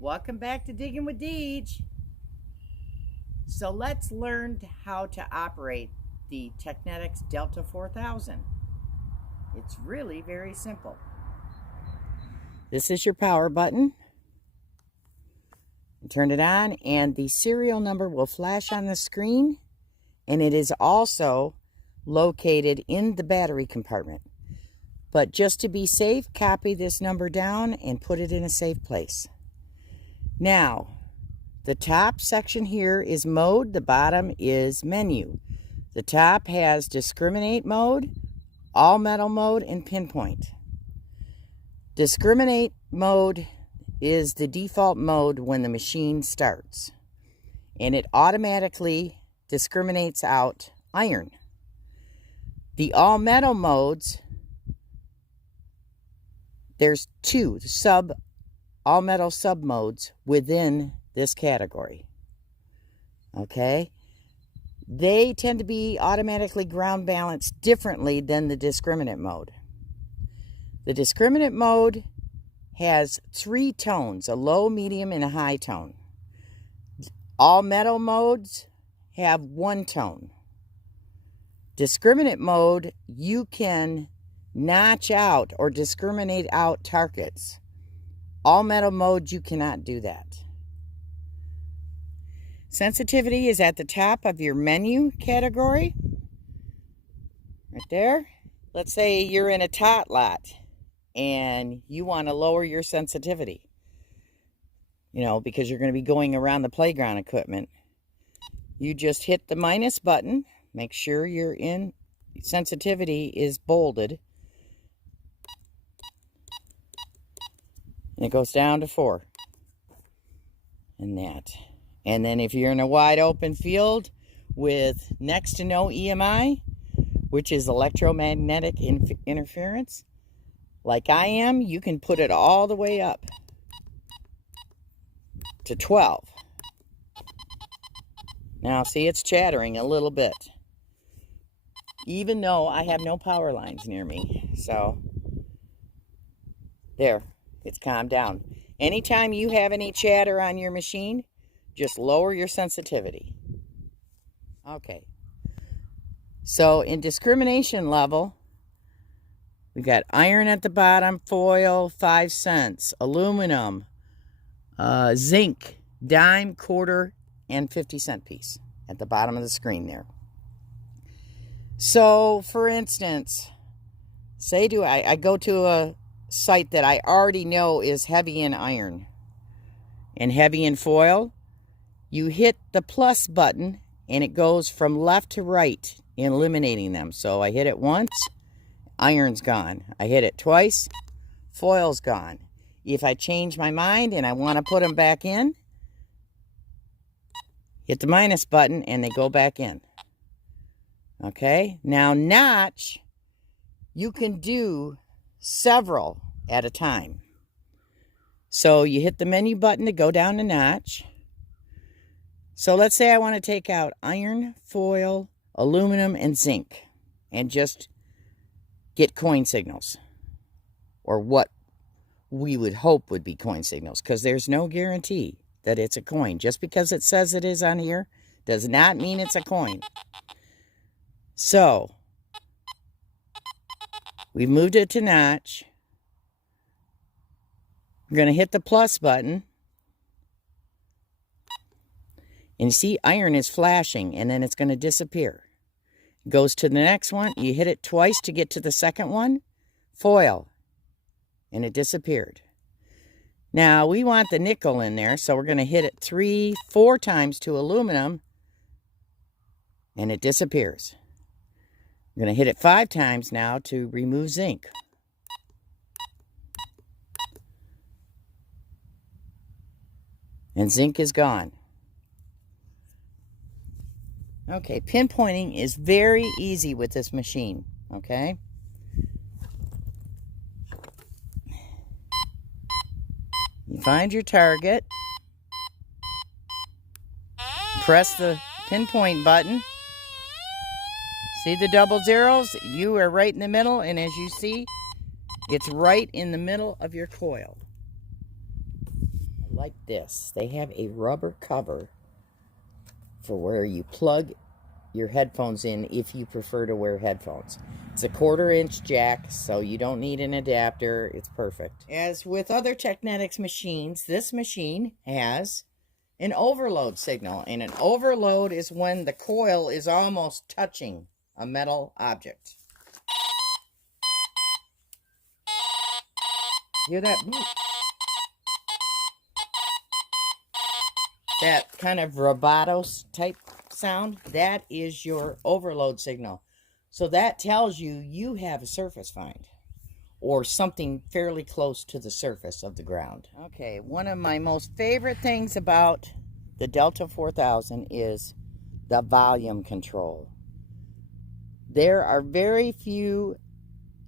Welcome back to Digging with Deej. So let's learn how to operate the Teknetics Delta 4000. It's really very simple. This is your power button. Turn it on and the serial number will flash on the screen, and it is also located in the battery compartment. But just to be safe, copy this number down and put it in a safe place. Now, the top section here is mode, the bottom is menu. The top has discriminate mode, all metal mode, and pinpoint. Discriminate mode is the default mode when the machine starts, and it automatically discriminates out iron. The all metal modes, there's two all metal sub modes within this category. Okay, they tend to be automatically ground balanced differently than the discriminate mode. The discriminate mode has 3 tones, a low, medium, and a high tone. All metal modes have 1 tone. Discriminate mode, you can notch out or discriminate out targets. All metal mode, you cannot do that. Sensitivity is at the top of your menu category. Right there. Let's say you're in a tot lot and you want to lower your sensitivity, because you're going to be going around the playground equipment. You just hit the minus button. Make sure your sensitivity is bolded. And it goes down to 4. And that. And then if you're in a wide open field with next to no EMI, which is electromagnetic interference, like I am, you can put it all the way up to 12. Now, see, it's chattering a little bit, even though I have no power lines near me. So, there, it's calmed down. Anytime you have any chatter on your machine, just lower your sensitivity. Okay. So, in discrimination level, we got iron at the bottom, foil, 5 cents, aluminum, zinc, dime, quarter, and 50-cent piece at the bottom of the screen there. So, for instance, say I go to a site that I already know is heavy in iron and heavy in foil. You hit the plus button and it goes from left to right, eliminating them. So I hit it once, iron's gone. I hit it twice, foil's gone. If I change my mind and I want to put them back in, hit the minus button and they go back in. Okay, now notch, you can do several at a time. So you hit the menu button to go down to notch. So let's say I want to take out iron, foil, aluminum, and zinc and just get coin signals, or what we would hope would be coin signals, because there's no guarantee that it's a coin. Just because it says it is on here does not mean it's a coin. So we've moved it to notch. We're going to hit the plus button. And you see, iron is flashing, and then it's going to disappear. Goes to the next one. You hit it twice to get to the second one. Foil. And it disappeared. Now, we want the nickel in there, so we're going to hit it 3, 4 times to aluminum, and it disappears. We're going to hit it 5 times now to remove zinc. And zinc is gone. Okay, pinpointing is very easy with this machine, okay? You find your target, press the pinpoint button. See the double zeros? You are right in the middle, and as you see, it's right in the middle of your coil. like this. They have a rubber cover for where you plug your headphones in if you prefer to wear headphones. It's a 1/4-inch jack, so you don't need an adapter. It's perfect. As with other Teknetics machines, this machine has an overload signal, and an overload is when the coil is almost touching a metal object. Hear that beep? That kind of rubato type sound, that is your overload signal. So that tells you you have a surface find, or something fairly close to the surface of the ground. Okay, one of my most favorite things about the Delta 4000 is the volume control. There are very few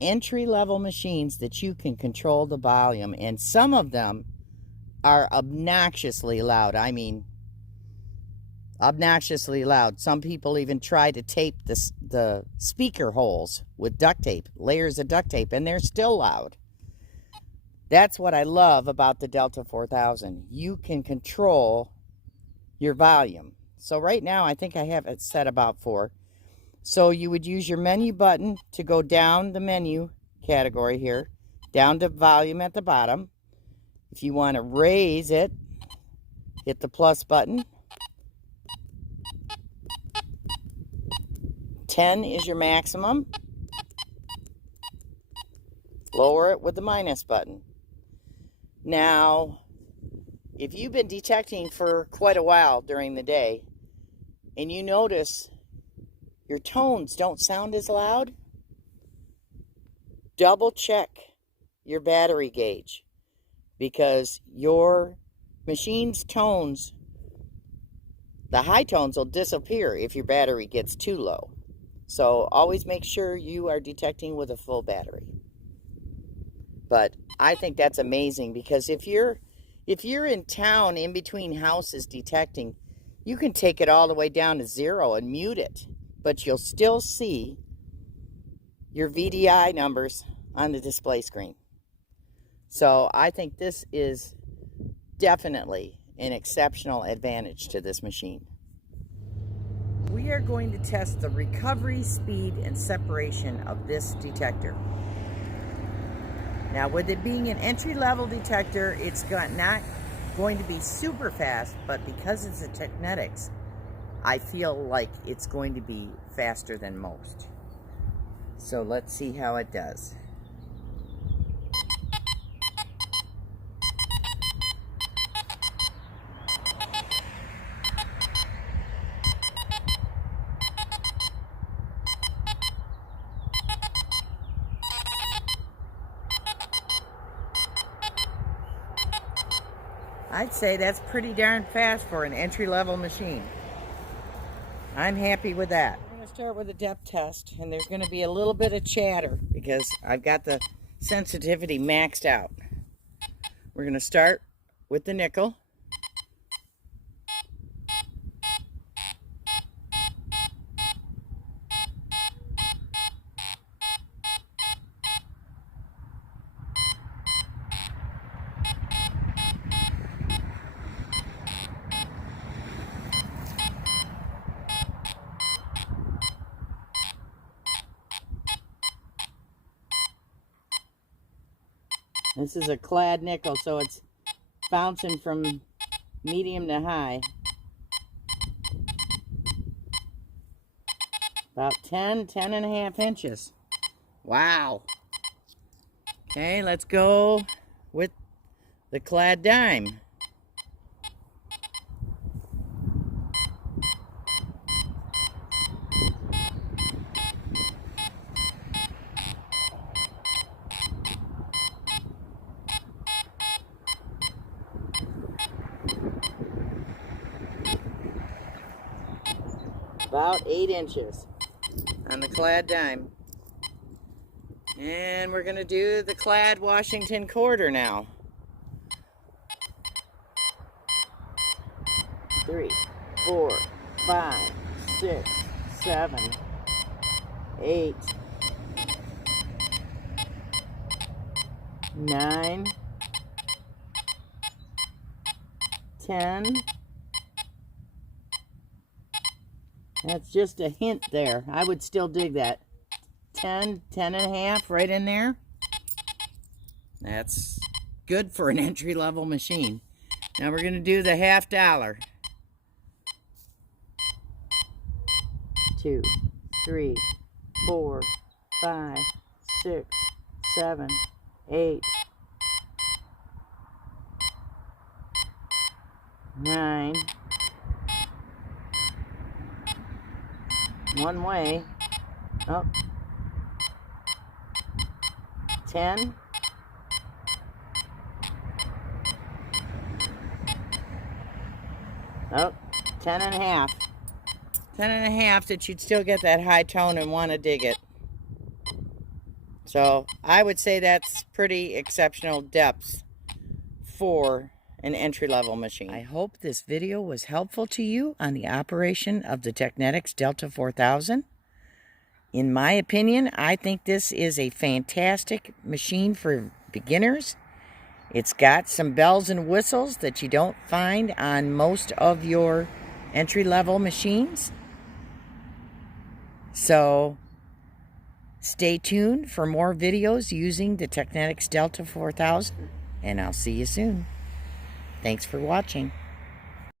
entry-level machines that you can control the volume, and some of them are obnoxiously loud. I mean, obnoxiously loud. Some people even try to tape the speaker holes with duct tape, layers of duct tape, and they're still loud. That's what I love about the Delta 4000. You can control your volume. So right now, I think I have it set about 4. So you would use your menu button to go down the menu category here, down to volume at the bottom. If you want to raise it, hit the plus button. 10 is your maximum. Lower it with the minus button. Now, if you've been detecting for quite a while during the day, and you notice your tones don't sound as loud, double check your battery gauge, because your machine's tones, the high tones, will disappear if your battery gets too low. So always make sure you are detecting with a full battery. But I think that's amazing, because if you're in town in between houses detecting, you can take it all the way down to 0 and mute it, but you'll still see your VDI numbers on the display screen. So I think this is definitely an exceptional advantage to this machine. We are going to test the recovery, speed, and separation of this detector. Now, with it being an entry-level detector, it's not going to be super fast, but because it's a Teknetics, I feel like it's going to be faster than most. So let's see how it does. I'd say that's pretty darn fast for an entry-level machine. I'm happy with that. I'm going to start with a depth test, and there's going to be a little bit of chatter because I've got the sensitivity maxed out. We're going to start with the nickel. This is a clad nickel, so it's bouncing from medium to high. About 10.5 inches. Wow. Okay, let's go with the clad dime. About 8 inches on the clad dime. And we're going to do the clad Washington quarter now. 3, 4, 5, 6, 7, 8, 9, 10. That's just a hint there. I would still dig that. 10, 10 and a half right in there. That's good for an entry-level machine. Now we're going to do the $50. 2, 3, 4, 5, 6, 7, 8, 9. One way. Oh. 10. Oh, 10 and a half. 10 and a half that you'd still get that high tone and want to dig it. So I would say that's pretty exceptional depths for an entry-level machine. I hope this video was helpful to you on the operation of the Teknetics Delta 4000. In my opinion, I think this is a fantastic machine for beginners. It's got some bells and whistles that you don't find on most of your entry-level machines. So stay tuned for more videos using the Teknetics Delta 4000, and I'll see you soon. Thanks for watching.